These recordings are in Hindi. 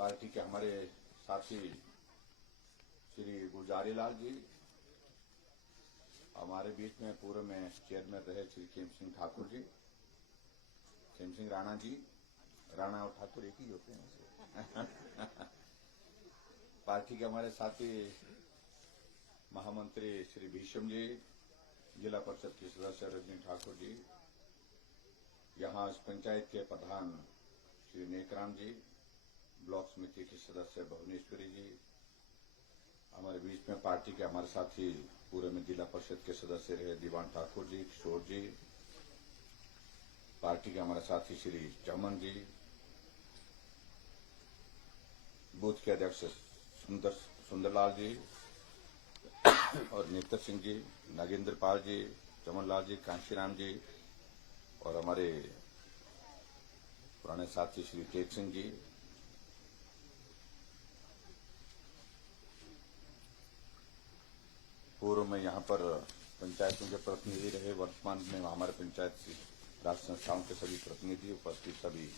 पार्टी के हमारे साथी श्री गुलजारी लाल जी, हमारे बीच में पूर्व में चेयरमैन रहे श्री खेम सिंह ठाकुर जी, खेम सिंह राणा जी, राणा और ठाकुर एक ही होते हैं पार्टी के हमारे साथी महामंत्री श्री भीष्म जी, जिला परिषद की सदस्य रजनी ठाकुर जी, यहाँ इस पंचायत के प्रधान श्री नेकराम जी, ब्लॉक समिति के सदस्य भुवनेश्वरी जी, हमारे बीच में पार्टी के हमारे साथी पूर्व में जिला परिषद के सदस्य रहे दीवान ठाकुर जी, किशोर जी, पार्टी के हमारे साथी श्री चमन जी, बूथ के अध्यक्ष सुंदरलाल जी और नेत्र सिंह जी, नागेंद्र पाल जी, चमन लाल जी, कांशीराम जी और हमारे पुराने साथी श्री टेक सिंह जी, पूर्व में यहाँ पर पंचायतों के प्रतिनिधि रहे, वर्तमान में हमारे पंचायत राज संस्थाओं के सभी प्रतिनिधि उपस्थित, सभी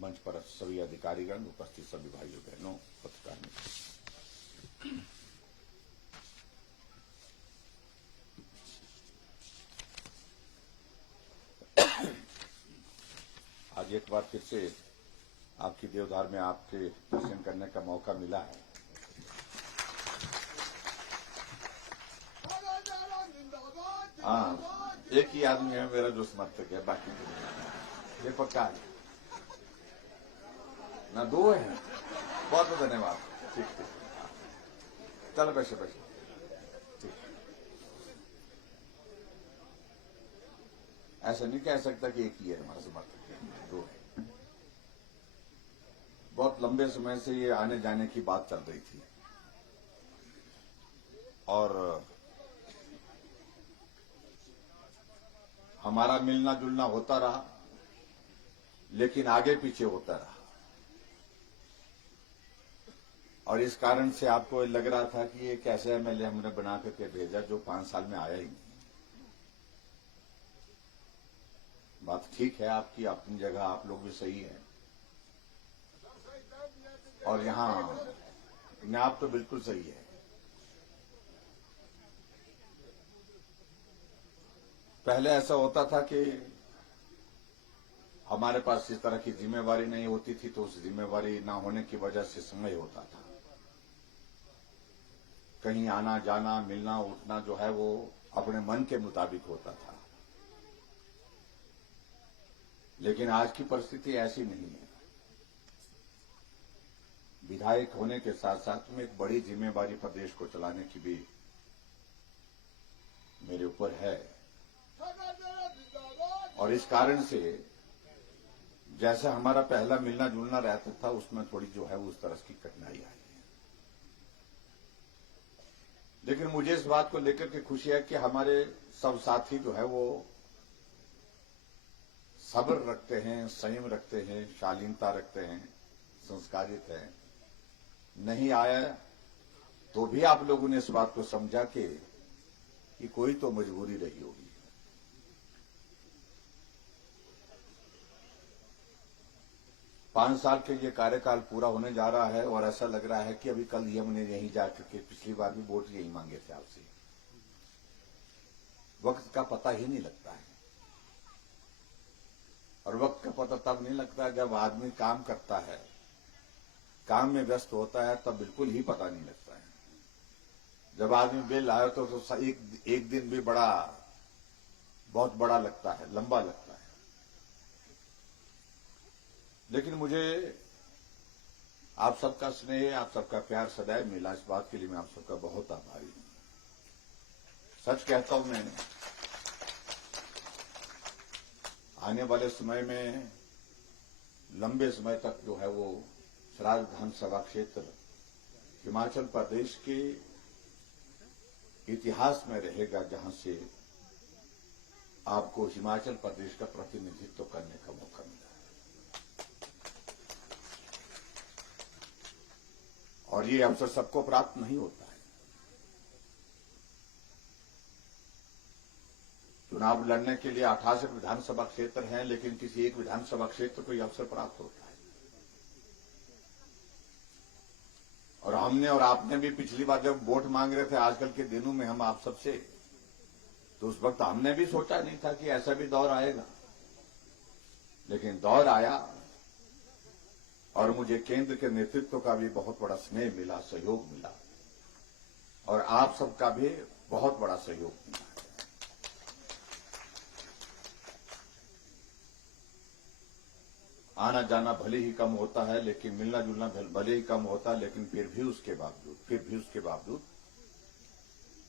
मंच पर सभी अधिकारीगण उपस्थित, सभी भाइयों बहनों, पत्रकार मित्र, आज एक बार फिर से आपकी देवधार में आपके दर्शन करने का मौका मिला है। हाँ, एक ही आदमी है मेरा जो समर्थक है, बाकी तो ये पक्का है ना, दो हैं। बहुत बहुत धन्यवाद। ठीक ठीक, चलो बैठे बैठे। ऐसा नहीं कह सकता कि एक ही है हमारा समर्थक, दो है। बहुत लंबे समय से ये आने जाने की बात चल रही थी और हमारा मिलना जुलना होता रहा, लेकिन आगे पीछे होता रहा और इस कारण से आपको लग रहा था कि ये कैसे एमएलए हमने बना करके भेजा जो 5 साल में आया ही नहीं। बात ठीक है आपकी, अपनी जगह आप लोग भी सही है और यहाँ आप तो बिल्कुल सही है। पहले ऐसा होता था कि हमारे पास इस तरह की जिम्मेवारी नहीं होती थी, तो उस जिम्मेवारी ना होने की वजह से समय होता था, कहीं आना जाना मिलना उठना जो है वो अपने मन के मुताबिक होता था। लेकिन आज की परिस्थिति ऐसी नहीं है। विधायक होने के साथ साथ में एक बड़ी जिम्मेवारी प्रदेश को चलाने की भी मेरे ऊपर है और इस कारण से जैसा हमारा पहला मिलना जुलना रहता था उसमें थोड़ी जो है उस तरह की कठिनाई आई है। लेकिन मुझे इस बात को लेकर के खुशी है कि हमारे सब साथी जो है वो सब्र रखते हैं, संयम रखते हैं, शालीनता रखते हैं, संस्कारित हैं। नहीं आया तो भी आप लोगों ने इस बात को समझा कि कोई तो मजबूरी रही होगी। पांच साल के ये कार्यकाल पूरा होने जा रहा है और ऐसा लग रहा है कि अभी कल ही हमने यहीं जाकर के पिछली बार भी वोट यही मांगे थे आपसे। वक्त का पता ही नहीं लगता है और वक्त का पता तब नहीं लगता जब आदमी काम करता है, काम में व्यस्त होता है, तब बिल्कुल ही पता नहीं लगता है। जब आदमी बेल आए तो एक दिन भी बहुत बड़ा लगता है, लंबा लगता है। लेकिन मुझे आप सबका स्नेह, आप सबका प्यार सदैव मिला, इस बात के लिए मैं आप सबका बहुत आभारी हूं। सच कहता हूं, मैं आने वाले समय में लंबे समय तक जो है वो सराज विधानसभा क्षेत्र हिमाचल प्रदेश के इतिहास में रहेगा, जहां से आपको हिमाचल प्रदेश का प्रतिनिधित्व करने का मौका मिला है। और ये अवसर सबको प्राप्त नहीं होता है। चुनाव लड़ने के लिए 68 विधानसभा क्षेत्र हैं, लेकिन किसी एक विधानसभा क्षेत्र को यह अवसर प्राप्त होता है। हमने और आपने भी पिछली बार जब वोट मांग रहे थे आजकल के दिनों में हम आप सबसे, तो उस वक्त हमने भी सोचा नहीं था कि ऐसा भी दौर आएगा, लेकिन दौर आया और मुझे केंद्र के नेतृत्व का भी बहुत बड़ा स्नेह मिला, सहयोग मिला, और आप सबका भी बहुत बड़ा सहयोग मिला। आना जाना भले ही कम होता है, लेकिन मिलना जुलना भले ही कम होता है, लेकिन फिर भी उसके बावजूद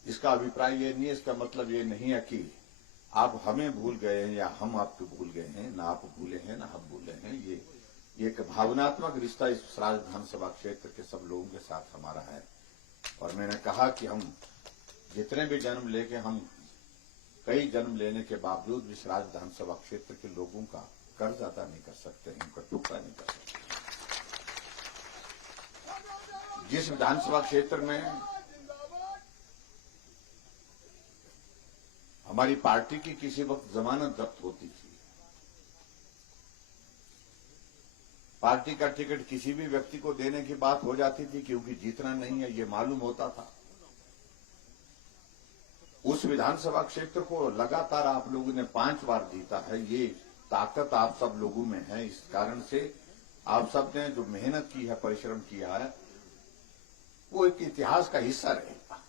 इसका अभिप्राय ये नहीं है, इसका मतलब ये नहीं है कि आप हमें भूल गए हैं या हम आपको भूल गए हैं, ना आप भूले हैं ना हम भूले हैं। ये एक भावनात्मक रिश्ता इस सराज विधानसभा क्षेत्र के सब लोगों के साथ हमारा है। और मैंने कहा कि हम जितने भी जन्म लेके, हम कई जन्म लेने के बावजूद इस सराज विधानसभा क्षेत्र के लोगों का कर्ज अदा नहीं कर सकते हैं, उनका टुकड़ा नहीं कर सकते। जिस विधानसभा क्षेत्र में हमारी पार्टी की किसी वक्त जमानत जब्त होती थी, पार्टी का टिकट किसी भी व्यक्ति को देने की बात हो जाती थी क्योंकि जीतना नहीं है ये मालूम होता था, उस विधानसभा क्षेत्र को लगातार आप लोगों ने 5 बार जीता है। ये ताकत आप सब लोगों में है। इस कारण से आप सब ने जो मेहनत की है, परिश्रम किया है, वो एक इतिहास का हिस्सा रहेगा।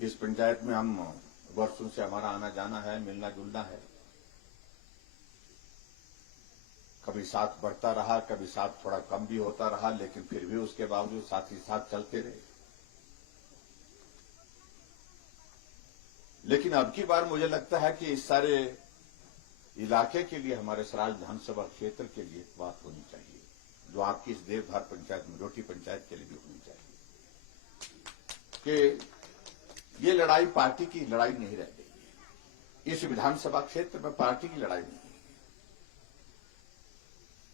इस पंचायत में हम वर्षों से हमारा आना जाना है, मिलना जुलना है। कभी साथ बढ़ता रहा, कभी साथ थोड़ा कम भी होता रहा, लेकिन फिर भी उसके बावजूद साथ ही साथ चलते रहे। लेकिन अब की बार मुझे लगता है कि इस सारे इलाके के लिए, हमारे सराज विधानसभा क्षेत्र के लिए बात होनी चाहिए, जो आपकी इस देवधार पंचायत में, रोटी पंचायत के लिए भी होनी चाहिए, कि ये लड़ाई पार्टी की लड़ाई नहीं रह गई है। इस विधानसभा क्षेत्र में पार्टी की लड़ाई नहीं है।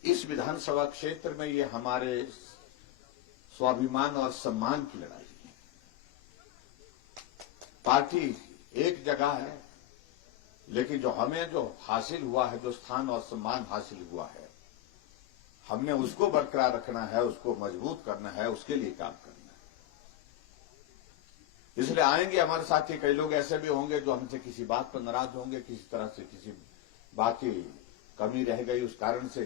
इस विधानसभा क्षेत्र में ये हमारे स्वाभिमान और सम्मान की लड़ाई है। पार्टी एक जगह है, लेकिन जो हमें जो हासिल हुआ है, जो स्थान और सम्मान हासिल हुआ है, हमने उसको बरकरार रखना है, उसको मजबूत करना है, उसके लिए काम करना है। इसलिए आएंगे हमारे साथी कई लोग ऐसे भी होंगे जो हमसे किसी बात पर नाराज होंगे, किसी तरह से किसी बात की कमी रह गई उस कारण से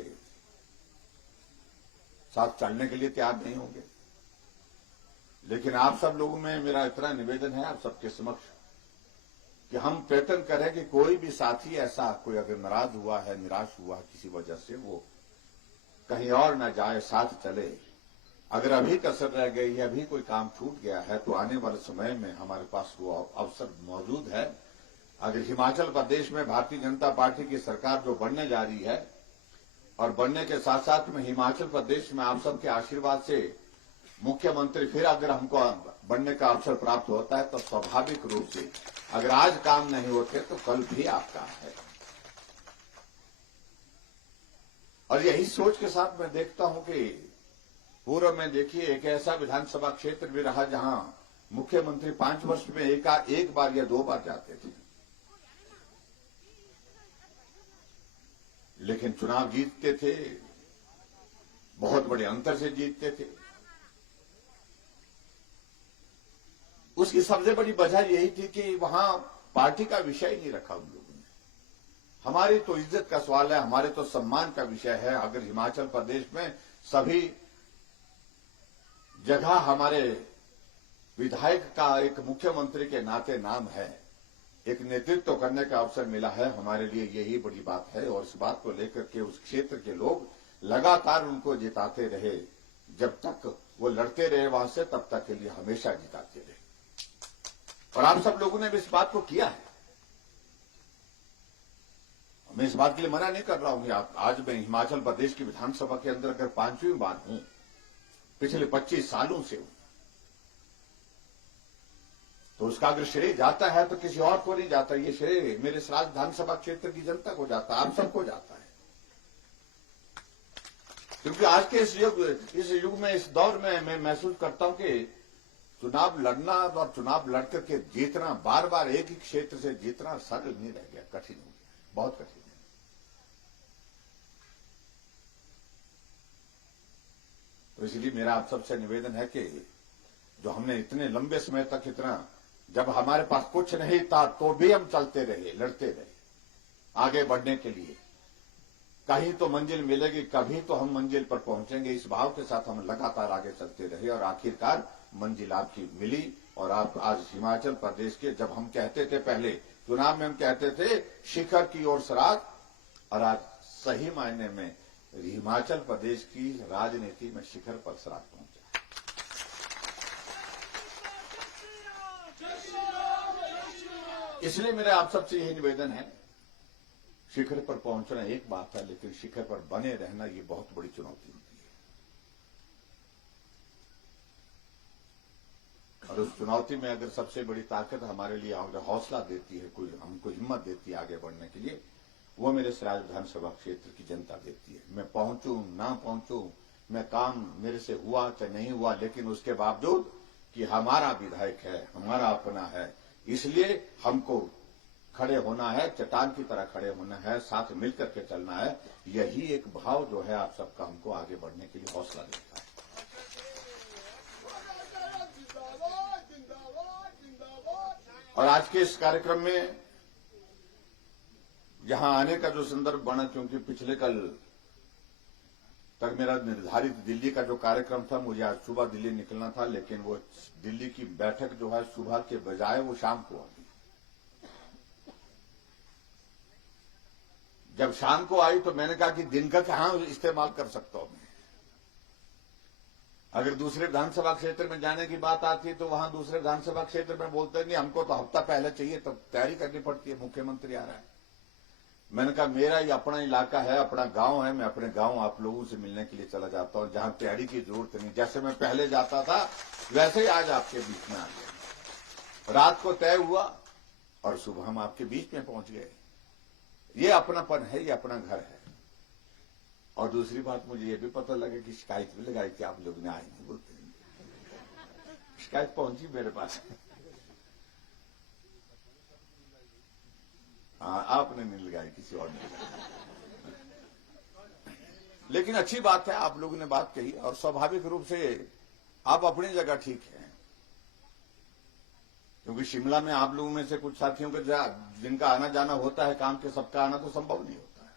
साथ चलने के लिए तैयार नहीं होंगे। लेकिन आप सब लोगों में मेरा इतना निवेदन है आप सबके समक्ष कि हम प्रयत्न करें कि कोई भी साथी ऐसा कोई अगर नाराज हुआ है, निराश हुआ है किसी वजह से, वो कहीं और न जाए, साथ चले। अगर अभी कसर रह गई है, अभी कोई काम छूट गया है, तो आने वाले समय में हमारे पास वो अवसर मौजूद है। अगर हिमाचल प्रदेश में भारतीय जनता पार्टी की सरकार जो बनने जा रही है, और बनने के साथ साथ में हिमाचल प्रदेश में आप सबके आशीर्वाद से मुख्यमंत्री फिर अगर हमको बनने का अवसर प्राप्त होता है, तो स्वाभाविक रूप से अगर आज काम नहीं होते तो कल भी आपका है। और यही सोच के साथ मैं देखता हूं कि पूर्व में देखिए एक ऐसा विधानसभा क्षेत्र भी रहा जहां मुख्यमंत्री 5 वर्ष में एक बार या 2 बार जाते थे, लेकिन चुनाव जीतते थे, बहुत बड़े अंतर से जीतते थे। उसकी सबसे बड़ी वजह यही थी कि वहां पार्टी का विषय नहीं रखा उन लोगों ने। हमारी तो इज्जत का सवाल है, हमारे तो सम्मान का विषय है। अगर हिमाचल प्रदेश में सभी जगह हमारे विधायक का एक मुख्यमंत्री के नाते नाम है, एक नेतृत्व करने का अवसर मिला है, हमारे लिए यही बड़ी बात है। और इस बात को लेकर के उस क्षेत्र के लोग लगातार उनको जिताते रहे, जब तक वो लड़ते रहे वहां से, तब तक के लिए हमेशा जिताते रहे। और आप सब लोगों ने भी इस बात को किया है। मैं इस बात के लिए मना नहीं कर रहा हूं कि आज मैं हिमाचल प्रदेश की विधानसभा के अंदर अगर 5वीं बार हूं, पिछले 25 सालों से हूं, तो उसका अगर श्रेय जाता है तो किसी और को नहीं जाता। ये श्रेय मेरे सराज विधानसभा क्षेत्र की जनता को जाता है, आप सबको जाता है। क्योंकि आज के इस युग में, इस दौर में मैं महसूस करता हूं कि चुनाव लड़ना और चुनाव लड़ करके जीतना, बार बार एक ही क्षेत्र से जीतना सरल नहीं रह गया, कठिन हो गया, बहुत कठिन है। तो इसलिए मेरा आप सबसे निवेदन है कि जो हमने इतने लंबे समय तक इतना, जब हमारे पास कुछ नहीं था तो भी हम चलते रहे, लड़ते रहे आगे बढ़ने के लिए। कहीं तो मंजिल मिलेगी, कभी तो हम मंजिल पर पहुंचेंगे, इस भाव के साथ हम लगातार आगे चलते रहे और आखिरकार मंजिल आपकी मिली। और आप आज हिमाचल प्रदेश के, जब हम कहते थे पहले चुनाव में, हम कहते थे शिखर की ओर सराग, और आज सही मायने में हिमाचल प्रदेश की राजनीति में शिखर पर सराग पहुंचा। इसलिए मेरा आप सबसे यही निवेदन है, शिखर पर पहुंचना एक बात है, लेकिन शिखर पर बने रहना ये बहुत बड़ी चुनौती होती है। और उस चुनौती में अगर सबसे बड़ी ताकत हमारे लिए हौसला देती है, कोई हमको हिम्मत देती है आगे बढ़ने के लिए, वो मेरे सराज विधानसभा क्षेत्र की जनता देती है। मैं पहुंचूं ना पहुंचूं, मैं काम मेरे से हुआ चाहे नहीं हुआ, लेकिन उसके बावजूद कि हमारा विधायक है, हमारा अपना है, इसलिए हमको खड़े होना है, चट्टान की तरह खड़े होना है, साथ मिलकर के चलना है। यही एक भाव जो है आप सबका हमको आगे बढ़ने के लिए हौसला देता है। और आज के इस कार्यक्रम में यहां आने का जो संदर्भ बना, क्योंकि पिछले कल तक मेरा निर्धारित दिल्ली का जो कार्यक्रम था, मुझे आज सुबह दिल्ली निकलना था, लेकिन वो दिल्ली की बैठक जो है सुबह के बजाय वो शाम को आ गई। जब शाम को आई तो मैंने कहा कि दिन का कहां इस्तेमाल कर सकता हूं मैं। अगर दूसरे विधानसभा क्षेत्र में जाने की बात आती तो वहां दूसरे विधानसभा क्षेत्र में बोलते नहीं, हमको तो हफ्ता पहले चाहिए, तब तैयारी करनी पड़ती है, मुख्यमंत्री आ रहा है। मैंने कहा मेरा ये अपना इलाका है, अपना गांव है, मैं अपने गांव आप लोगों से मिलने के लिए चला जाता हूं, जहां तैयारी की जरूरत नहीं। जैसे मैं पहले जाता था वैसे ही आज आपके बीच में आ गए। रात को तय हुआ और सुबह हम आपके बीच में पहुंच गए। ये अपनापन है, ये अपना घर है। और दूसरी बात, मुझे ये भी पता लगा कि शिकायत भी लगाई कि आप लोग ने आए नहीं बोलते, शिकायत पहुंची मेरे पास। हाँ, आपने नहीं लगाई, किसी और ने लगाई। लेकिन अच्छी बात है, आप लोगों ने बात कही और स्वाभाविक रूप से आप अपनी जगह ठीक है, क्योंकि शिमला में आप लोगों में से कुछ साथियों के जिनका आना जाना होता है काम के, सबका आना तो संभव नहीं होता है।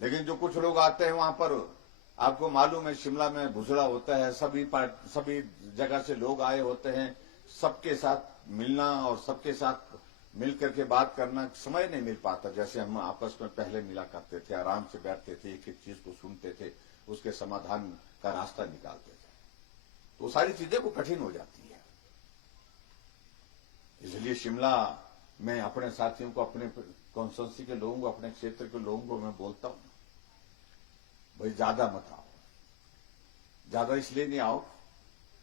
लेकिन जो कुछ लोग आते हैं वहां पर, आपको मालूम है शिमला में भुसड़ा होता है, सभी जगह से लोग आए होते हैं, सबके साथ मिलना और सबके साथ मिल करके बात करना समय नहीं मिल पाता। जैसे हम आपस में पहले मिला करते थे, आराम से बैठते थे, एक एक चीज को सुनते थे, उसके समाधान का रास्ता निकालते थे, तो सारी चीजें वो कठिन हो जाती है। इसलिए शिमला में अपने साथियों को, अपने कॉन्स्टिट्यूंसी के लोगों को, अपने क्षेत्र के लोगों को मैं बोलता हूं, भाई ज्यादा मत आओ। ज्यादा इसलिए नहीं आओ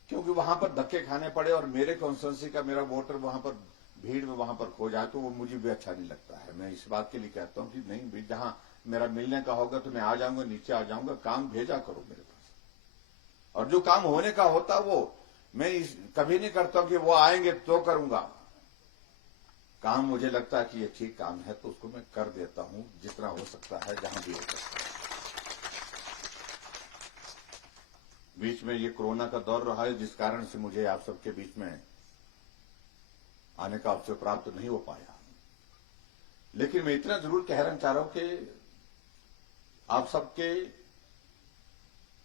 क्योंकि वहां पर धक्के खाने पड़े और मेरे कॉन्स्टिट्यूंसी का मेरा वोटर वहां पर भीड़ में वहां पर खो जाए तो वो मुझे भी अच्छा नहीं लगता है। मैं इस बात के लिए कहता हूं कि नहीं भाई, जहां मेरा मिलने का होगा तो मैं आ जाऊंगा, नीचे आ जाऊंगा, काम भेजा करो मेरे पास। और जो काम होने का होता वो मैं कभी नहीं करता कि वो आएंगे तो करूंगा। काम मुझे लगता है कि ये ठीक काम है तो उसको मैं कर देता हूं, जितना हो सकता है, जहां भी हो सकता है। बीच में ये कोरोना का दौर रहा है, जिस कारण से मुझे आप सबके बीच में आने का अवसर प्राप्त नहीं हो पाया। लेकिन मैं इतना जरूर कहना चाह रहा हूं कि आप सबके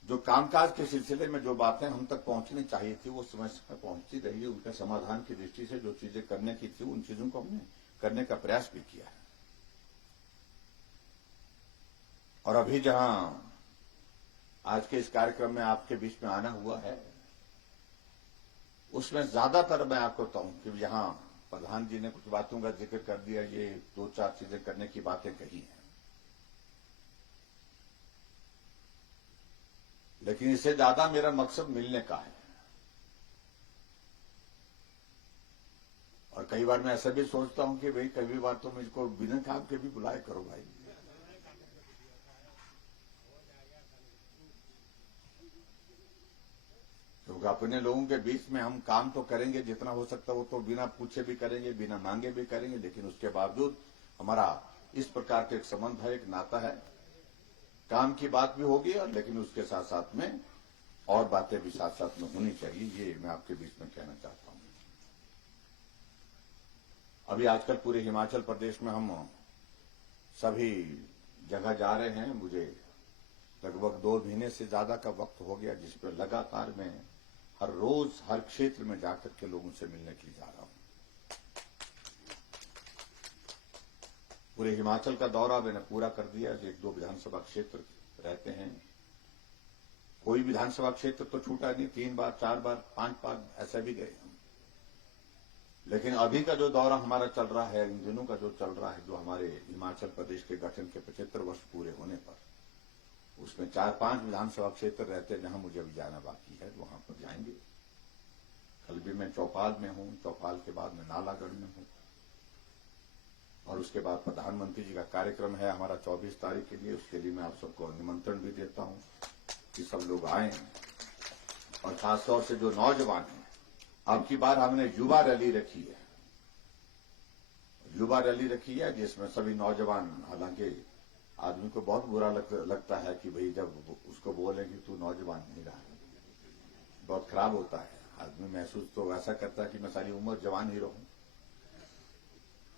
जो कामकाज के सिलसिले में जो बातें हम तक पहुंचनी चाहिए थी वो समय समय पहुंचती रही। उनके समाधान की दृष्टि से जो चीजें करने की थी उन चीजों को हमने करने का प्रयास भी किया है। और अभी जहां आज के इस कार्यक्रम में आपके बीच में आना हुआ है, उसमें ज्यादातर मैं आपको बताऊं कि यहां प्रधान जी ने कुछ बातों का जिक्र कर दिया, ये 2-4 चीजें करने की बातें कही हैं, लेकिन इससे ज्यादा मेरा मकसद मिलने का है। और कई बार मैं ऐसा भी सोचता हूं कि भाई कई बार तो मुझको बिना काम के भी बुलाए करो भाई, क्योंकि अपने लोगों के बीच में हम काम तो करेंगे जितना हो सकता है, वो तो बिना पूछे भी करेंगे, बिना मांगे भी करेंगे, लेकिन उसके बावजूद हमारा इस प्रकार का एक संबंध है, एक नाता है। काम की बात भी होगी और लेकिन उसके साथ साथ में और बातें भी साथ साथ में होनी चाहिए, ये मैं आपके बीच में कहना चाहता हूं। अभी आजकल पूरे हिमाचल प्रदेश में हम सभी जगह जा रहे हैं। मुझे लगभग 2 महीने से ज्यादा का वक्त हो गया, जिस पर लगातार मैं हर रोज हर क्षेत्र में जाकर के लोगों से मिलने के लिए जा रहा हूं। पूरे हिमाचल का दौरा मैंने पूरा कर दिया। 1-2 विधानसभा क्षेत्र रहते हैं, कोई विधानसभा क्षेत्र तो छूटा नहीं। 3 बार 4 बार 5 बार ऐसा भी गए हम। लेकिन अभी का जो दौरा हमारा चल रहा है, इन दिनों का जो चल रहा है, जो हमारे हिमाचल प्रदेश के गठन के 75 वर्ष पूरे होने पर, उसमें 4-5 विधानसभा क्षेत्र रहते हैं जहां मुझे अभी जाना बाकी है, वहां पर जाएंगे। कल भी मैं चौपाल में हूं, चौपाल के बाद मैं नालागढ़ में हूं, और उसके बाद प्रधानमंत्री जी का कार्यक्रम है हमारा 24 तारीख के लिए। उसके लिए मैं आप सबको निमंत्रण भी देता हूं कि सब लोग आए, और खासतौर से जो नौजवान हैं, अब की बार हमने युवा रैली रखी है। युवा रैली रखी है जिसमें सभी नौजवान, हालांकि आदमी को बहुत बुरा लगता है कि भाई जब उसको बोले कि तू नौजवान नहीं रहा, बहुत खराब होता है। आदमी महसूस तो ऐसा करता है कि मैं सारी उम्र जवान ही रहूं।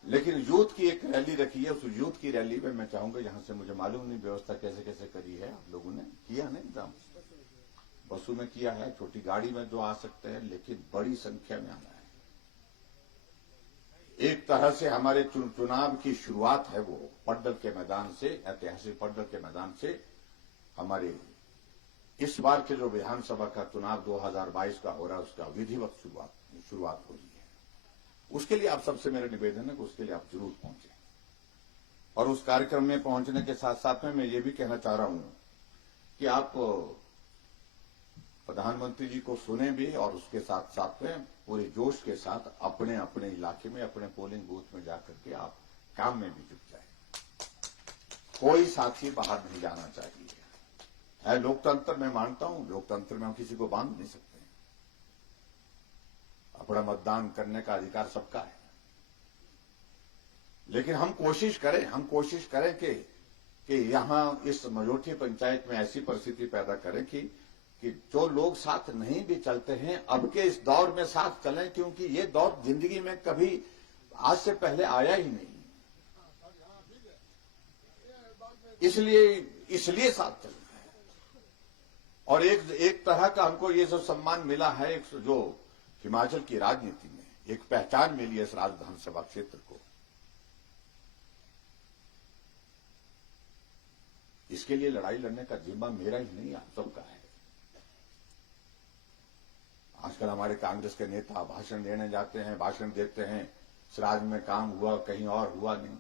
लेकिन यूथ की एक रैली रखी है। उस यूथ की रैली में मैं चाहूंगा, यहां से मुझे मालूम नहीं व्यवस्था कैसे कैसे करी है, आप लोगों ने किया नहीं इंतजाम? बसों में किया है, छोटी गाड़ी में जो आ सकते हैं, लेकिन बड़ी संख्या में आना है। एक तरह से हमारे चुनाव की शुरुआत है वो पड्डल के मैदान से, ऐतिहासिक पड्डल के मैदान से। हमारे इस बार के जो विधानसभा का चुनाव 2022 का हो रहा है, उसका विधिवत शुरुआत हो रही है। उसके लिए आप सबसे मेरा निवेदन है कि उसके लिए आप जरूर पहुंचे। और उस कार्यक्रम में पहुंचने के साथ साथ में मैं ये भी कहना चाह रहा हूं कि आप प्रधानमंत्री जी को सुने भी, और उसके साथ साथ में पूरे जोश के साथ अपने अपने इलाके में, अपने पोलिंग बूथ में जाकर के आप काम में भी जुट जाए। कोई साथी बाहर नहीं जाना चाहिए। है लोकतंत्र, मैं मानता हूं लोकतंत्र में हम किसी को बांध नहीं सकते। अपना मतदान करने का अधिकार सबका है, लेकिन हम कोशिश करें कि यहां इस मजोठी पंचायत में ऐसी परिस्थिति पैदा करें कि जो लोग साथ नहीं भी चलते हैं, अब के इस दौर में साथ चलें, क्योंकि ये दौर जिंदगी में कभी आज से पहले आया ही नहीं। इसलिए साथ चलना है। और एक तरह का हमको ये जो सम्मान मिला है, एक जो हिमाचल की राजनीति में एक पहचान मिली है इस विधानसभा क्षेत्र को, इसके लिए लड़ाई लड़ने का जिम्मा मेरा ही नहीं, आप सबका है। आजकल हमारे कांग्रेस के नेता भाषण देने जाते हैं, भाषण देते हैं, इस राज्य में काम हुआ, कहीं और हुआ नहीं।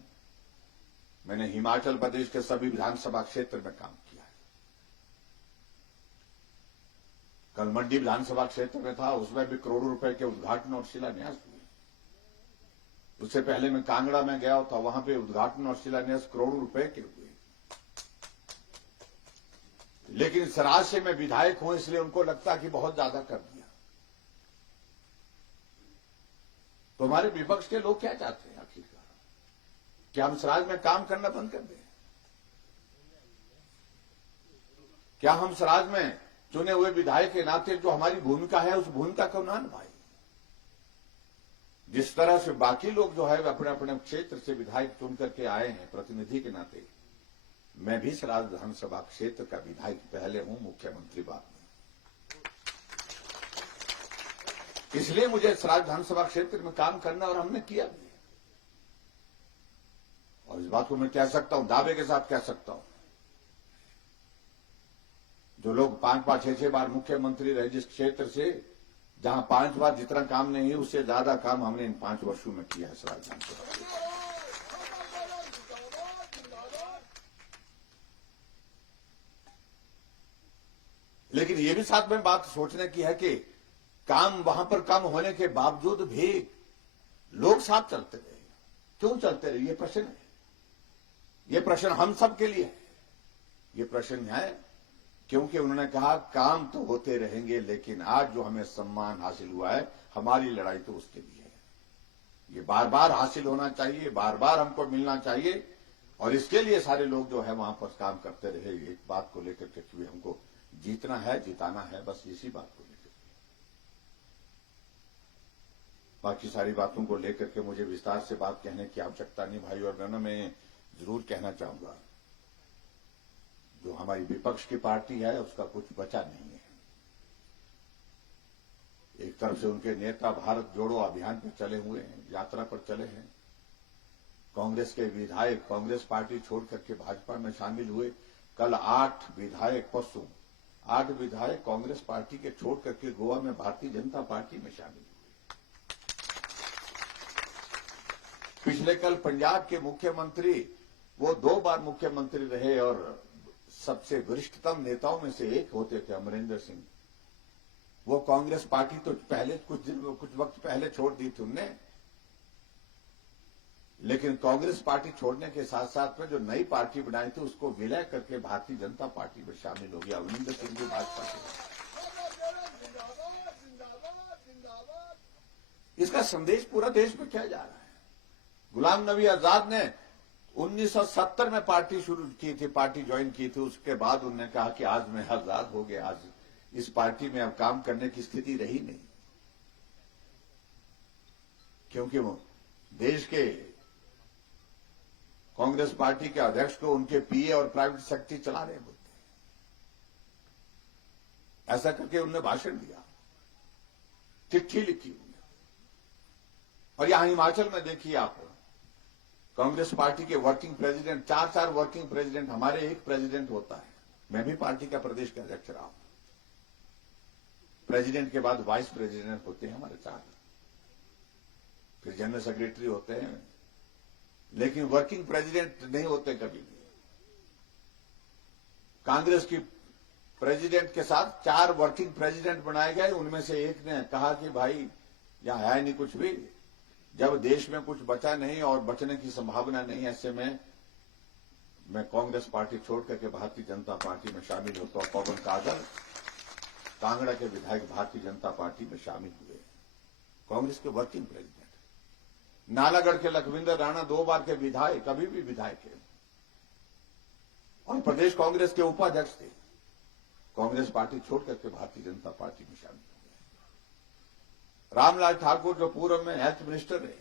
मैंने हिमाचल प्रदेश के सभी विधानसभा क्षेत्र में काम किया है। कल मंडी विधानसभा क्षेत्र में था, उसमें भी करोड़ों रुपए के उद्घाटन और शिलान्यास हुए। उससे पहले मैं कांगड़ा में गया था, वहां पे उद्घाटन और शिलान्यास करोड़ों रुपए के हुए। लेकिन सराज से मैं विधायक हूं, इसलिए उनको लगता कि बहुत ज्यादा कर दिया। तो हमारे विपक्ष के लोग क्या चाहते हैं आखिरकार? क्या हम सराज में काम करना बंद कर दें? क्या हम सराज में चुने हुए विधायक के नाते जो हमारी भूमिका है, उस भूमिका को ना निभाएं? जिस तरह से बाकी लोग जो है अपने अपने क्षेत्र से विधायक चुन करके आए हैं प्रतिनिधि के नाते, मैं भी सराज विधानसभा क्षेत्र का विधायक पहले हूं, मुख्यमंत्री बाद में। इसलिए मुझे सराज विधानसभा क्षेत्र में काम करना, और हमने किया भी। और इस बात को मैं कह सकता हूं, दावे के साथ कह सकता हूं, जो लोग 5-5, 6-6 बार मुख्यमंत्री रहे जिस क्षेत्र से, जहां 5 बार जितना काम नहीं है उससे ज्यादा काम हमने इन 5 वर्षों में किया है सराज विधानसभा। लेकिन ये भी साथ में बात सोचने की है कि काम वहां पर कम होने के बावजूद भी लोग साथ चलते रहे। क्यों चलते रहे? ये प्रश्न है। ये प्रश्न हम सब के लिए है। ये प्रश्न है क्योंकि उन्होंने कहा काम तो होते रहेंगे, लेकिन आज जो हमें सम्मान हासिल हुआ है, हमारी लड़ाई तो उसके लिए है। ये बार बार हासिल होना चाहिए, बार बार हमको मिलना चाहिए। और इसके लिए सारे लोग जो है वहां पर काम करते रहे। एक बात को लेकर के हमको जीतना है, जिताना है, बस इसी बात को लेकर। बाकी सारी बातों को लेकर के मुझे विस्तार से बात कहने की आवश्यकता नहीं भाई और बहनों। मैं जरूर कहना चाहूंगा, जो हमारी विपक्ष की पार्टी है उसका कुछ बचा नहीं है। एक तरफ से उनके नेता भारत जोड़ो अभियान पर चले हुए हैं, यात्रा पर चले हैं। कांग्रेस के विधायक कांग्रेस पार्टी छोड़ करके भाजपा में शामिल हुए। कल 8 विधायक, परसों 8 विधायक कांग्रेस पार्टी के छोड़ करके गोवा में भारतीय जनता पार्टी में शामिल हुए। पिछले कल पंजाब के मुख्यमंत्री, वो 2 बार मुख्यमंत्री रहे और सबसे वरिष्ठतम नेताओं में से एक होते थे अमरिंदर सिंह। वो कांग्रेस पार्टी तो पहले कुछ वक्त पहले छोड़ दी थी उनने, लेकिन कांग्रेस पार्टी छोड़ने के साथ साथ में जो नई पार्टी बनाई थी उसको विलय करके भारतीय जनता पार्टी में शामिल हो गया। अमरिंदर सिंह भी भाजपा के। इसका संदेश पूरा देश में क्या जा रहा है? गुलाम नबी आजाद ने 1970 में पार्टी शुरू की थी, पार्टी ज्वाइन की थी। उसके बाद उन्होंने कहा कि आज मैं आजाद हो गया, आज इस पार्टी में अब काम करने की स्थिति रही नहीं, क्योंकि वो देश के कांग्रेस पार्टी के अध्यक्ष को उनके पीए और प्राइवेट सेक्रेटरी चला रहे बोलते। ऐसा करके उन्होंने भाषण दिया, चिट्ठी लिखी उन्होंने। और यहां हिमाचल में देखिए आप, कांग्रेस पार्टी के वर्किंग प्रेसिडेंट, 4 वर्किंग प्रेसिडेंट, हमारे एक प्रेसिडेंट होता है। मैं भी पार्टी का प्रदेश का अध्यक्ष रहा हूं। प्रेसिडेंट के बाद वाइस प्रेसिडेंट होते हैं हमारे 4, फिर जनरल सेक्रेटरी होते हैं, लेकिन वर्किंग प्रेसिडेंट नहीं होते कभी भी। कांग्रेस की प्रेसिडेंट के साथ 4 वर्किंग प्रेसिडेंट बनाए गए। उनमें से एक ने कहा कि भाई यहां है नहीं कुछ भी, जब देश में कुछ बचा नहीं और बचने की संभावना नहीं, ऐसे में मैं कांग्रेस पार्टी छोड़ करके भारतीय जनता पार्टी में शामिल होता हूं। पवन काजल कांगड़ा के विधायक भारतीय जनता पार्टी में शामिल हुए, कांग्रेस के वर्किंग प्रेसिडेंट। नालागढ़ के लखविंदर राणा 2 बार के विधायक, अभी भी विधायक है, और प्रदेश कांग्रेस के उपाध्यक्ष थे। कांग्रेस पार्टी छोड़ करके भारतीय जनता पार्टी में शामिल हो गए। रामलाल ठाकुर जो पूर्व में हेल्थ मिनिस्टर रहे,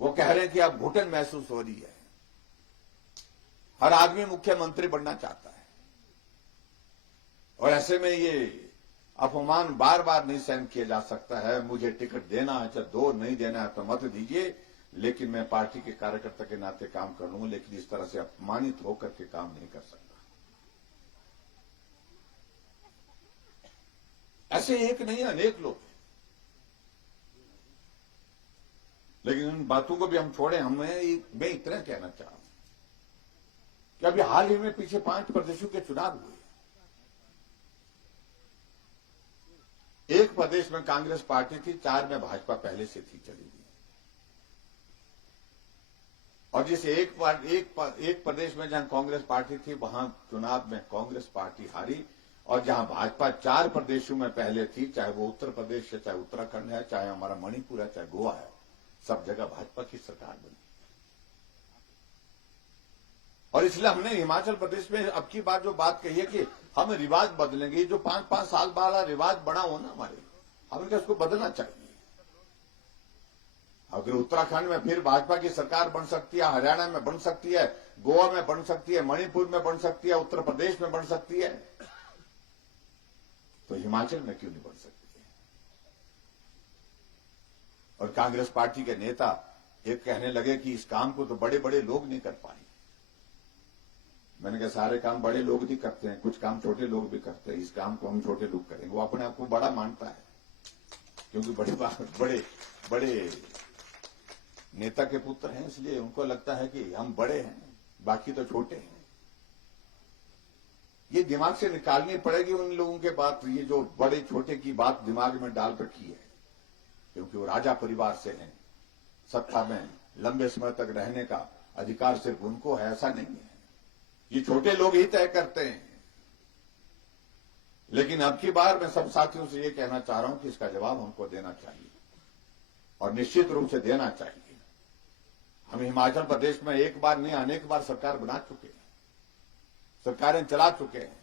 वो कह रहे हैं कि अब घुटन महसूस हो रही है, हर आदमी मुख्यमंत्री बनना चाहता है, और ऐसे में ये अपमान बार बार नहीं सहन किया जा सकता है। मुझे टिकट देना है, चाहे 2 नहीं देना है तो मत दीजिए, लेकिन मैं पार्टी के कार्यकर्ता के नाते काम कर लूंगा, लेकिन इस तरह से अपमानित होकर के काम नहीं कर सकता। ऐसे एक नहीं, अनेक लोग हैं। लेकिन इन बातों को भी हम छोड़े। मैं इतना कहना चाह रहा हूं कि अभी हाल ही में पीछे 5 प्रदेशों के चुनाव हुए। एक प्रदेश में कांग्रेस पार्टी थी, 4 में भाजपा पहले से थी, चली गई। और जिस एक प्रदेश में जहां कांग्रेस पार्टी थी, वहां चुनाव में कांग्रेस पार्टी हारी, और जहां भाजपा 4 प्रदेशों में पहले थी, चाहे वो उत्तर प्रदेश है, चाहे उत्तराखंड है, चाहे हमारा मणिपुर है, चाहे गोवा है, सब जगह भाजपा की सरकार बनी। और इसलिए हमने हिमाचल प्रदेश में अब की बार जो बात कही है कि हम रिवाज बदलेंगे, जो 5-5 साल वाला रिवाज बना हो ना हमारे, हमें उसको बदलना चाहिए। अगर उत्तराखंड में फिर भाजपा की सरकार बन सकती है, हरियाणा में बन सकती है, गोवा में बन सकती है, मणिपुर में बन सकती है, उत्तर प्रदेश में बन सकती है, तो हिमाचल में क्यों नहीं बन सकती है? और कांग्रेस पार्टी के नेता एक कहने लगे कि इस काम को तो बड़े बड़े लोग नहीं कर पाए। मैंने कहा सारे काम बड़े लोग नहीं करते हैं, कुछ काम छोटे लोग भी करते हैं, इस काम को हम छोटे लोग करेंगे। वो अपने आप को बड़ा मानता है, क्योंकि बड़े नेता के पुत्र हैं, इसलिए उनको लगता है कि हम बड़े हैं, बाकी तो छोटे हैं। ये दिमाग से निकालनी पड़ेगी उन लोगों के बात, ये जो बड़े छोटे की बात दिमाग में डाल रखी है, क्योंकि वो राजा परिवार से हैं, सत्ता में लंबे समय तक रहने का अधिकार सिर्फ उनको है, ऐसा नहीं है। ये छोटे लोग ही तय करते हैं। लेकिन अब की बार मैं सब साथियों से ये कहना चाह रहा हूं कि इसका जवाब हमको देना चाहिए, और निश्चित रूप से देना चाहिए। हम हिमाचल प्रदेश में एक बार नहीं, अनेक बार सरकार बना चुके हैं, सरकारें चला चुके हैं,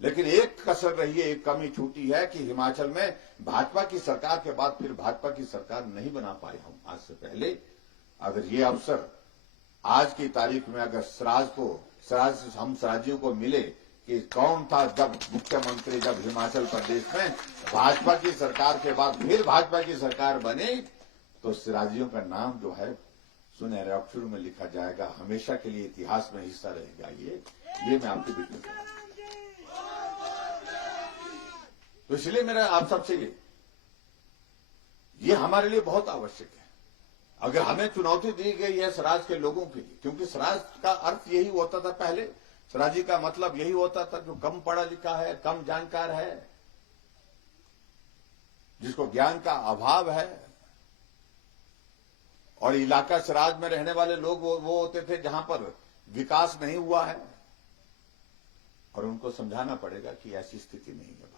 लेकिन एक कसर रही है, एक कमी छूटी है कि हिमाचल में भाजपा की सरकार के बाद फिर भाजपा की सरकार नहीं बना पाए हम आज से पहले। अगर ये अवसर आज की तारीख में अगर हम स्वराज्यों को मिले कि कौन था जब मुख्यमंत्री, जब हिमाचल प्रदेश में भाजपा की सरकार के बाद फिर भाजपा की सरकार बने, तो स्वराज्यों का नाम जो है सुनहरे अक्षरों में लिखा जाएगा, हमेशा के लिए इतिहास में हिस्सा रहेगा। ये मैं आपके बीच में कहूं। तो इसलिए मेरा आप सबसे ये हमारे लिए बहुत आवश्यक है। अगर हमें चुनौती दी गई है स्वराज के लोगों के लिए, क्योंकि स्वराज का अर्थ यही होता था पहले, स्वराजी का मतलब यही होता था जो कम पढ़ा लिखा है, कम जानकार है, जिसको ज्ञान का अभाव है। और इलाका स्वराज में रहने वाले लोग वो होते थे जहां पर विकास नहीं हुआ है, और उनको समझाना पड़ेगा कि ऐसी स्थिति नहीं है भाई।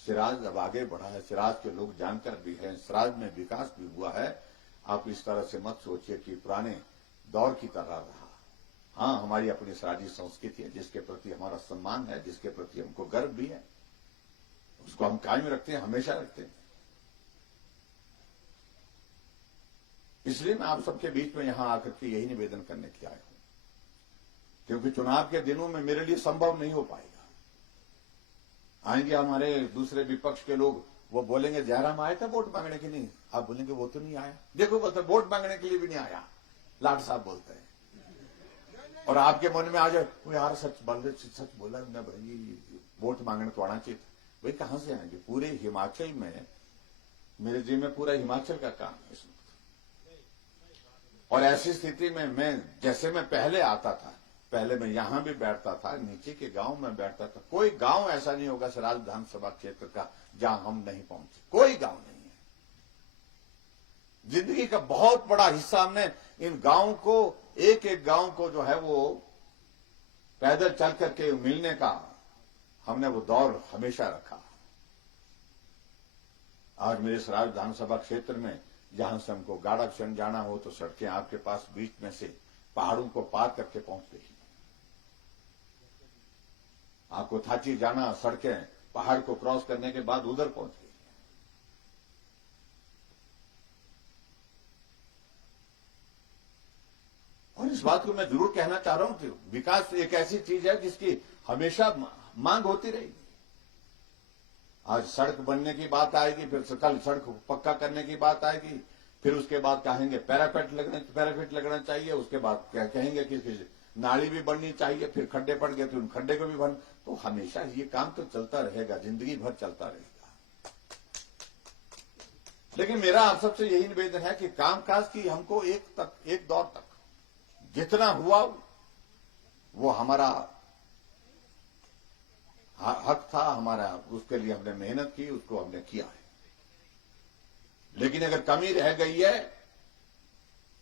सिराज अब आगे बढ़ा है, सिराज के लोग जानकार भी हैं, सिराज में विकास भी हुआ है। आप इस तरह से मत सोचिए कि पुराने दौर की तरह रहा। हाँ, हमारी अपनी सिराजी संस्कृति है जिसके प्रति हमारा सम्मान है, जिसके प्रति हमको गर्व भी है, उसको हम कायम रखते हैं, हमेशा रखते हैं। इसलिए मैं आप सबके बीच में यहां आकर के यही निवेदन करने के लिए आया हूं, क्योंकि चुनाव के दिनों में मेरे लिए संभव नहीं हो पाएगा। आएंगे हमारे दूसरे विपक्ष के लोग, वो बोलेंगे जयराम आया था वोट मांगने के लिए, आप बोलेंगे वो तो नहीं आया। देखो बोलते वोट मांगने के लिए भी नहीं आया, लाड साहब बोलते हैं। और आपके मन में आ जाए यार सच बोला ना भाई, वोट मांगने तो आना चाहिए। भाई कहां से आएंगे? पूरे हिमाचल में, मेरे जी में पूरा हिमाचल का काम है इस वक्त। और ऐसी स्थिति में मैं पहले आता था, पहले मैं यहां भी बैठता था, नीचे के गांव में बैठता था। कोई गांव ऐसा नहीं होगा सिराज विधानसभा क्षेत्र का जहां हम नहीं पहुंचे, कोई गांव नहीं है। जिंदगी का बहुत बड़ा हिस्सा हमने इन गांव को, एक एक गांव को जो है वो पैदल चल करके मिलने का हमने वो दौर हमेशा रखा। आज मेरे सिराज विधानसभा क्षेत्र में जहां से हमको गाड़ाक्षण जाना हो तो सड़कें आपके पास बीच में से पहाड़ों को पार करके पहुंच रही है। आपको थाची जाना, सड़कें पहाड़ को क्रॉस करने के बाद उधर पहुंच गई है। और इस बात को मैं जरूर कहना चाह रहा हूं कि विकास एक ऐसी चीज है जिसकी हमेशा मांग होती रहेगी। आज सड़क बनने की बात आएगी, फिर कल सड़क पक्का करने की बात आएगी, फिर उसके बाद कहेंगे पैरापेट लगना चाहिए, उसके बाद क्या कहेंगे कि नाली भी बननी चाहिए, फिर खड्डे पड़ गए तो उन खड्डे को भी बन। तो हमेशा ये काम तो चलता रहेगा, जिंदगी भर चलता रहेगा। लेकिन मेरा आप सबसे यही निवेदन है कि कामकाज की हमको एक दौर तक जितना हुआ वो हमारा हक था, हमारा, उसके लिए हमने मेहनत की, उसको हमने किया है। लेकिन अगर कमी रह गई है,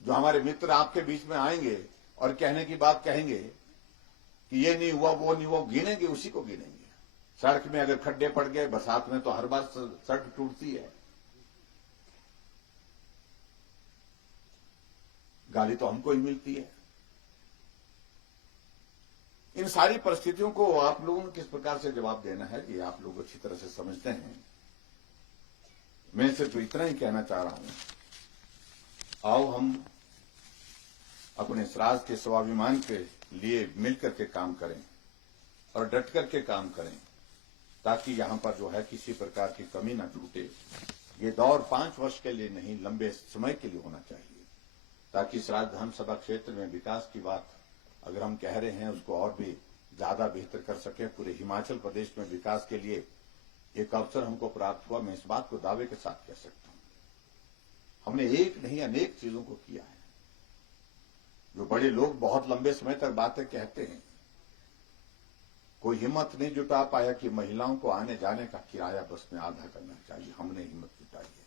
जो हमारे मित्र आपके बीच में आएंगे और कहने की बात कहेंगे कि ये नहीं हुआ, वो नहीं हुआ, गिनेंगे, उसी को गिनेंगे। सड़क में अगर खड्डे पड़ गए, बरसात में तो हर बार सड़क टूटती है, गाली तो हमको ही मिलती है। इन सारी परिस्थितियों को आप लोगों ने किस प्रकार से जवाब देना है, ये आप लोग अच्छी तरह से समझते हैं। मैं सिर्फ इतना ही कहना चाह रहा हूं, आओ हम अपने स्वराज के स्वाभिमान के लिए मिलकर के काम करें और डट करके काम करें, ताकि यहां पर जो है किसी प्रकार की कमी न छूटे। ये दौर 5 वर्ष के लिए नहीं, लंबे समय के लिए होना चाहिए, ताकि स्वराज विधानसभा क्षेत्र में विकास की बात अगर हम कह रहे हैं उसको और भी ज्यादा बेहतर कर सके। पूरे हिमाचल प्रदेश में विकास के लिए एक अवसर हमको प्राप्त हुआ, मैं इस बात को दावे के साथ कह सकता हूं। हमने एक नहीं अनेक चीजों को किया है। जो बड़े लोग बहुत लंबे समय तक बातें कहते हैं, कोई हिम्मत नहीं जुटा पाया कि महिलाओं को आने जाने का किराया बस में आधा करना चाहिए, हमने हिम्मत जुटाई है।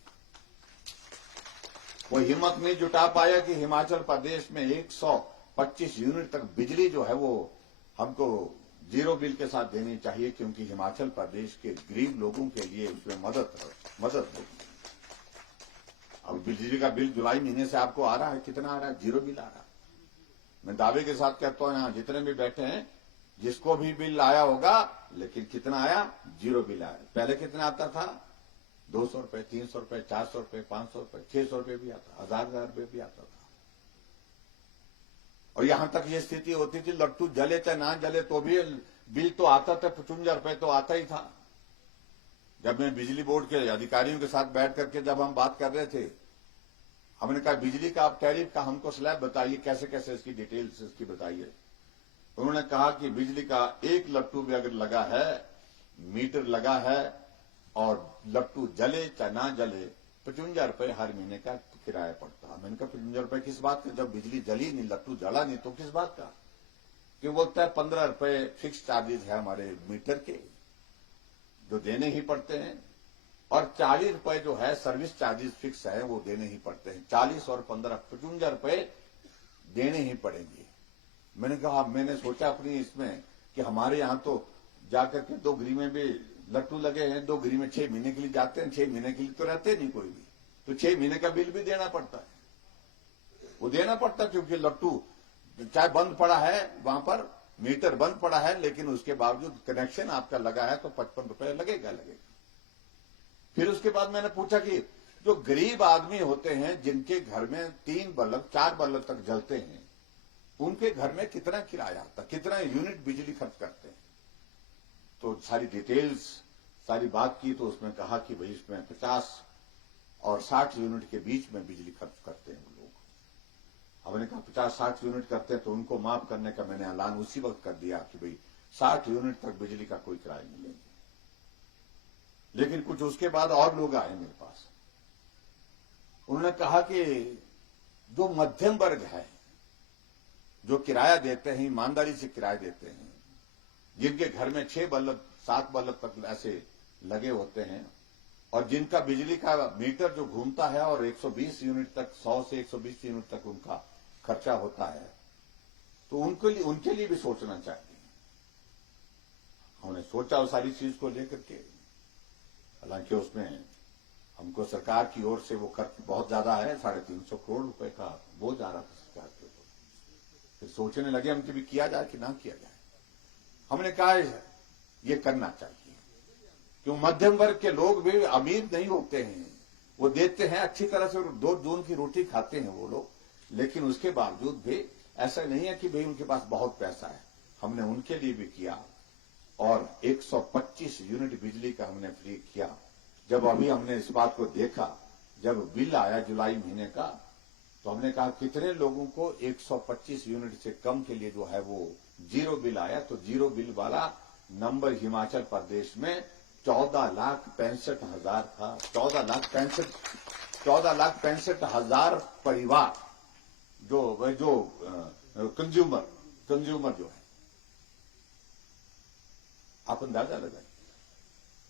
कोई हिम्मत नहीं जुटा पाया कि हिमाचल प्रदेश में 125 यूनिट तक बिजली जो है वो हमको जीरो बिल के साथ देनी चाहिए, क्योंकि हिमाचल प्रदेश के गरीब लोगों के लिए उसमें मदद होगी। अब बिजली का बिल जुलाई महीने से आपको आ रहा है, कितना आ रहा है? जीरो बिल आ रहा है। मैं दावे के साथ कहता हूं, यहां जितने भी बैठे हैं जिसको भी बिल आया होगा, लेकिन कितना आया? 0 बिल आया। पहले कितना आता था? 200 रुपए, 300 रुपए, 400 रुपए, 500 रुपए, 600 रुपए भी आता, 1000 रुपए भी आता था। और यहां तक ये स्थिति होती थी, लट्टू जले चाहे ना जले तो भी बिल तो आता था, 55 रुपए तो आता ही था। जब मैं बिजली बोर्ड के अधिकारियों के साथ बैठ करके जब हम बात कर रहे थे, हमने कहा बिजली का आप टैरिफ का हमको स्लैब बताइए, कैसे कैसे इसकी डिटेल्स इसकी बताइए। उन्होंने कहा कि बिजली का एक लट्टू भी अगर लगा है, मीटर लगा है और लट्टू जले चाहे ना जले, 55 रुपए हर महीने का किराया पड़ता है। मैंने कहा 55 रुपए किस बात का? जब बिजली जली नहीं, लट्टू जला नहीं, तो किस बात का? कि बोलता है 15 रुपए फिक्स चार्जेस है हमारे मीटर के, जो देने ही पड़ते हैं, और 40 रुपए जो है सर्विस चार्जेस फिक्स है, वो देने ही पड़ते हैं। 40 और 15, 55 रुपए देने ही पड़ेंगे। मैंने कहा, मैंने सोचा अपनी इसमें कि हमारे यहां तो जाकर के 2 गिरी में भी लट्टू लगे हैं, 2 गिरी में 6 महीने के लिए जाते हैं, 6 महीने के लिए तो रहते नहीं कोई भी, तो 6 महीने का बिल भी देना पड़ता है। वो देना पड़ता है क्योंकि लट्टू चाहे बंद पड़ा है, वहां पर मीटर बंद पड़ा है, लेकिन उसके बावजूद कनेक्शन आपका लगा है तो 55 रुपए लगेगा। फिर उसके बाद मैंने पूछा कि जो गरीब आदमी होते हैं, जिनके घर में 3 बल्ब 4 बल्ब तक जलते हैं, उनके घर में कितना किराया आता, कितना यूनिट बिजली खर्च करते हैं। तो सारी डिटेल्स सारी बात की, तो उसमें कहा कि भाई इसमें 50 और 60 यूनिट के बीच में बिजली खर्च करते हैं वो लोग। हमने कहा 50-60 यूनिट करते हैं तो उनको माफ करने का मैंने ऐलान उसी वक्त कर दिया कि भाई 60 यूनिट तक बिजली का कोई किराया नहीं लेंगे। लेकिन कुछ उसके बाद और लोग आए मेरे पास, उन्होंने कहा कि जो मध्यम वर्ग है, जो किराया देते हैं, ईमानदारी से किराया देते हैं, जिनके घर में 6 बल्ब 7 बल्ब तक ऐसे लगे होते हैं, और जिनका बिजली का मीटर जो घूमता है और 120 यूनिट तक, 100 से 120 यूनिट तक उनका खर्चा होता है, तो उनके लिए भी सोचना चाहिए। हमने सोचा उस सारी चीज को लेकर के, हालांकि उसमें हमको सरकार की ओर से वो खर्च बहुत ज्यादा है, 350 करोड़ रुपए का वो जा रहा था सरकार के ऊपर। फिर सोचने लगे हम कि भी किया जाए कि ना किया जाए। हमने कहा ये करना चाहिए, क्यों मध्यम वर्ग के लोग भी अमीर नहीं होते हैं, वो देते हैं अच्छी तरह से, 2 दून की रोटी खाते हैं वो लोग, लेकिन उसके बावजूद भी ऐसा नहीं है कि भाई उनके पास बहुत पैसा है। हमने उनके लिए भी किया और 125 यूनिट बिजली का हमने फ्री किया। जब अभी हमने इस बात को देखा, जब बिल आया जुलाई महीने का, तो हमने कहा कितने लोगों को 125 यूनिट से कम के लिए जो है वो 0 बिल आया। तो 0 बिल वाला नंबर हिमाचल प्रदेश में 14,65,000 था। 14,65,000 परिवार जो कंज्यूमर जो है, आप अंदाजा लगाइए,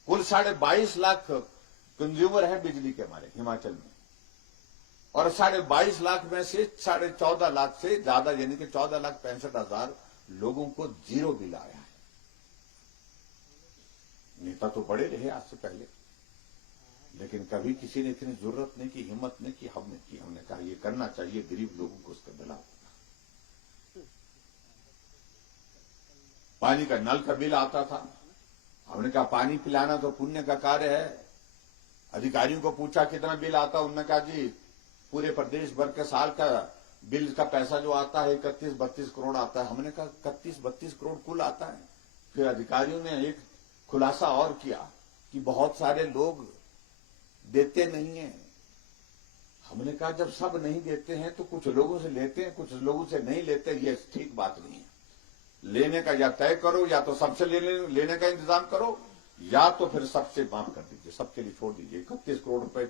कुल 22.5 लाख कंज्यूमर है बिजली के हमारे हिमाचल में, और 22.5 लाख में से 14.5 लाख से ज्यादा, यानी कि 14,65,000 लोगों को 0 बिल आया है। नेता तो बड़े रहे आज से पहले, लेकिन कभी किसी ने इतनी जरूरत नहीं की, हिम्मत नहीं की, हमने की। हमने कहा ये करना चाहिए, गरीब लोगों को उसका मिला। पानी का नल का बिल आता था, हमने कहा पानी पिलाना तो पुण्य का कार्य है। अधिकारियों को पूछा कितना बिल आता, उन्होंने कहा जी पूरे प्रदेश भर के साल का बिल का पैसा जो आता है 31-32 करोड़ आता है। हमने कहा 31-32 करोड़ कुल आता है। फिर अधिकारियों ने एक खुलासा और किया कि बहुत सारे लोग देते नहीं है। हमने कहा जब सब नहीं देते हैं तो कुछ लोगों से लेते हैं, कुछ लोगों से नहीं लेते, ये ठीक बात नहीं है। लेने का या तय करो, या तो सबसे लेने का इंतजाम करो, या तो फिर सबसे माफ कर दीजिए, सबके लिए छोड़ दीजिए। 31 करोड़ रुपए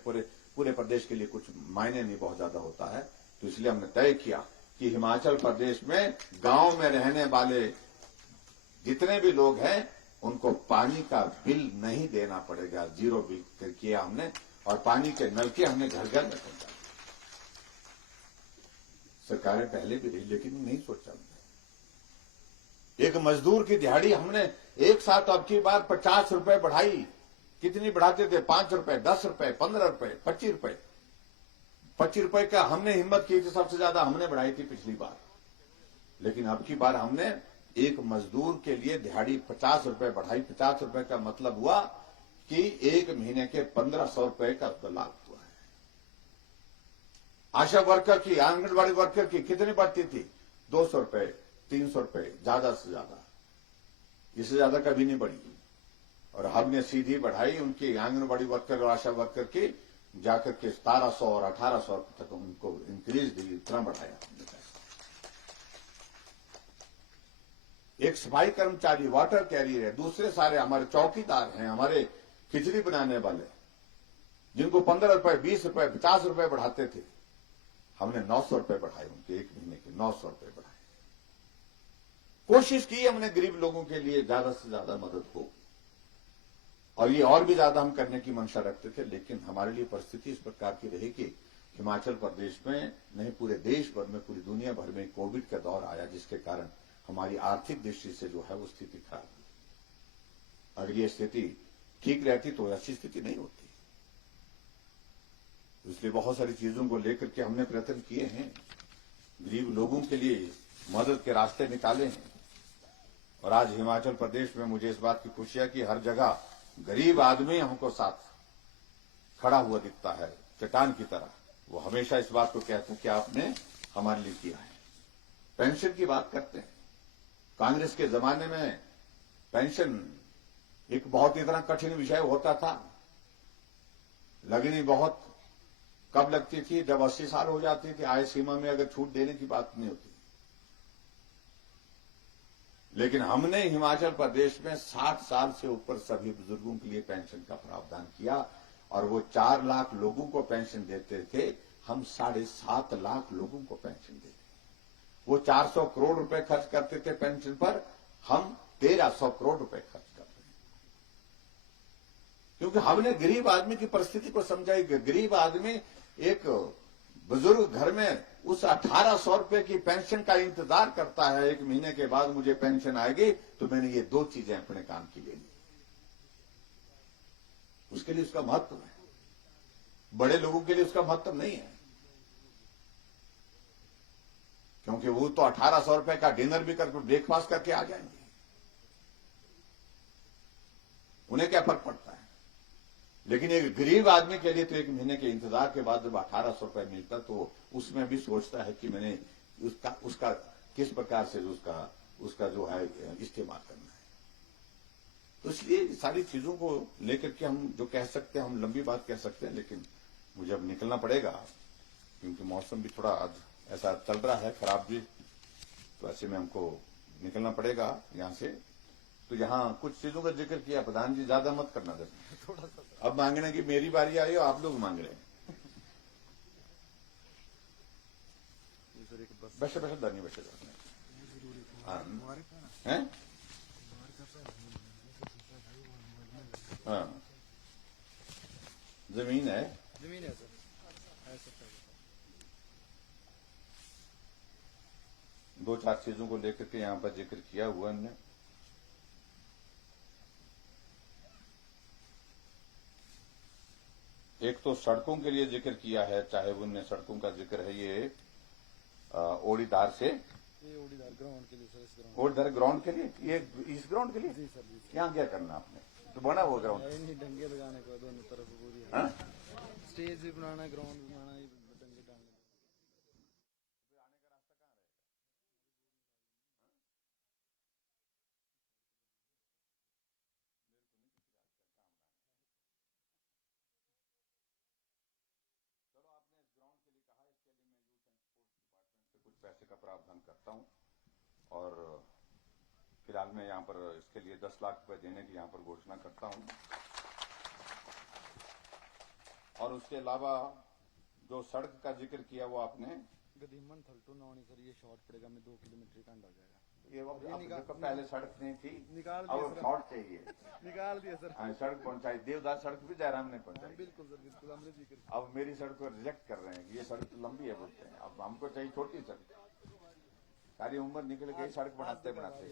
पूरे प्रदेश के लिए कुछ मायने नहीं बहुत ज्यादा होता है। तो इसलिए हमने तय किया कि हिमाचल प्रदेश में गांव में रहने वाले जितने भी लोग हैं उनको पानी का बिल नहीं देना पड़ेगा, 0 बिल किया हमने। और पानी के नलके हमने घर घर में पहुंचाए। सरकारें पहले भी रही, लेकिन नहीं सोचा। एक मजदूर की दिहाड़ी हमने एक साथ अब की बार 50 रुपए बढ़ाई। कितनी बढ़ाते थे? 5 रुपए, 10 रुपए, 15 रुपए, 25 रुपए। 25 रुपए का हमने हिम्मत की थी, सबसे ज्यादा हमने बढ़ाई थी पिछली बार, लेकिन अब की बार हमने एक मजदूर के लिए दिहाड़ी 50 रुपए बढ़ाई। 50 रुपए का मतलब हुआ कि एक महीने के 1500 रुपए का लाभ हुआ है। आशा वर्कर की, आंगनबाड़ी वर्कर की कितनी बढ़ती थी? 200 रुपए, 300 रुपए, ज्यादा से ज्यादा, इससे ज्यादा कभी नहीं बढ़ी। और हमने सीधी बढ़ाई उनकी आंगनबाड़ी वर्कर और आशा वर्कर की, जाकर के 1700 और 1800 तक उनको इंक्रीज दी, इतना बढ़ाया हमने पैसा। एक सफाई कर्मचारी, वाटर कैरियर है, दूसरे सारे हमारे चौकीदार हैं, हमारे खिचड़ी बनाने वाले, जिनको 15 रुपए, 20 रुपए, 50 रुपए बढ़ाते थे, हमने 900 रुपए बढ़ाए उनके, एक महीने के 900 रुपए बढ़ाए। कोशिश की हमने गरीब लोगों के लिए ज्यादा से ज्यादा मदद हो, और ये और भी ज्यादा हम करने की मंशा रखते थे, लेकिन हमारे लिए परिस्थिति इस प्रकार की रही कि हिमाचल प्रदेश में नहीं, पूरे देश भर में, पूरी दुनिया भर में कोविड का दौर आया, जिसके कारण हमारी आर्थिक दृष्टि से जो है वो स्थिति खराब हुई। अगर ये स्थिति ठीक रहती तो ऐसी स्थिति नहीं होती। इसलिए बहुत सारी चीजों को लेकर के हमने प्रयत्न किए हैं, गरीब लोगों के लिए मदद के रास्ते निकाले हैं। और आज हिमाचल प्रदेश में मुझे इस बात की खुशी है कि हर जगह गरीब आदमी हमको साथ खड़ा हुआ दिखता है, चट्टान की तरह। वो हमेशा इस बात को कहते हैं कि आपने हमारे लिए किया है। पेंशन की बात करते हैं। कांग्रेस के जमाने में पेंशन एक बहुत इतना कठिन विषय होता था। लगनी बहुत कब लगती थी? जब 80 साल हो जाती थी, आय सीमा में अगर छूट देने की बात नहीं होती। लेकिन हमने हिमाचल प्रदेश में 60 साल से ऊपर सभी बुजुर्गों के लिए पेंशन का प्रावधान किया, और वो 4 लाख लोगों को पेंशन देते थे, हम 7.5 लाख लोगों को पेंशन देते। वो 400 करोड़ रुपए खर्च करते थे पेंशन पर, हम 1300 करोड़ रुपए खर्च कर रहे हैं। क्योंकि हमने गरीब आदमी की परिस्थिति को समझा। गरीब आदमी, एक बुजुर्ग घर में उस 1800 रुपए की पेंशन का इंतजार करता है, एक महीने के बाद मुझे पेंशन आएगी तो मैंने ये 2 चीजें अपने काम की लेनी। उसके लिए उसका महत्व है, बड़े लोगों के लिए उसका महत्व नहीं है। क्योंकि वो तो 1800 रुपए का डिनर भी करके, ब्रेकफास्ट करके आ जाएंगे, उन्हें क्या फर्क पड़ता है। लेकिन एक गरीब आदमी के लिए तो एक महीने के इंतजार के बाद जब 1800 रुपए मिलता, तो उसमें भी सोचता है कि मैंने उसका किस प्रकार से उसका जो है इस्तेमाल करना है। तो इसलिए सारी चीजों को लेकर के हम जो कह सकते हैं, हम लंबी बात कह सकते हैं, लेकिन मुझे अब निकलना पड़ेगा, क्योंकि मौसम भी थोड़ा आज ऐसा चल रहा है खराब भी, तो ऐसे में हमको निकलना पड़ेगा यहां से। तो यहाँ कुछ चीजों का जिक्र किया प्रधान जी, ज्यादा मत करना दे। अब मांगने की मेरी बारी आई हो, आप लोग मांग रहे हैं। बैठे बैठे धनी बैठे हैं। हाँ, जमीन है सर। 2-4 चीजों को लेकर के यहाँ पर जिक्र किया हुआ हमने। एक तो सड़कों के लिए जिक्र किया है, चाहे उनने सड़कों का जिक्र है ये ओड़ीधार से, ओड़ीधार ग्राउंड के लिए सर, ओड़ीधार ग्राउंड के लिए, ये इस ग्राउंड के लिए जी सर, जी यहाँ क्या करना आपने? तो बना हुआ ग्राउंड, डंगे लगाने को दोनों तरफ पूरी स्टेज भी बनाना, ग्राउंड भी बनाना, डंगे डालने। कुछ पैसे का प्रावधान करता हूँ, और फिलहाल मैं यहाँ पर इसके लिए 10 लाख रुपए देने की यहाँ पर घोषणा करता हूँ। और उसके अलावा जो सड़क का जिक्र किया वो आपने गदीमन थलटू नौनी सर, ये शॉर्ट पड़ेगा, में 2 किलोमीटर का अंडा हो जाएगा। ये पहले सड़क नहीं थी, निकाल अब शॉर्ट चाहिए। निकाल दिया सर। सड़क पहुंचाई, देवदास सड़क भी जयराम ने पहुंचाई। बिल्कुल सर, बिल्कुल हमने जिक्र। अब मेरी सड़क को रिजेक्ट कर रहे हैं, ये सड़क तो लंबी है बोलते हैं, अब हमको चाहिए छोटी सड़क। सारी उम्र निकल गई सड़क बनाते बनाते।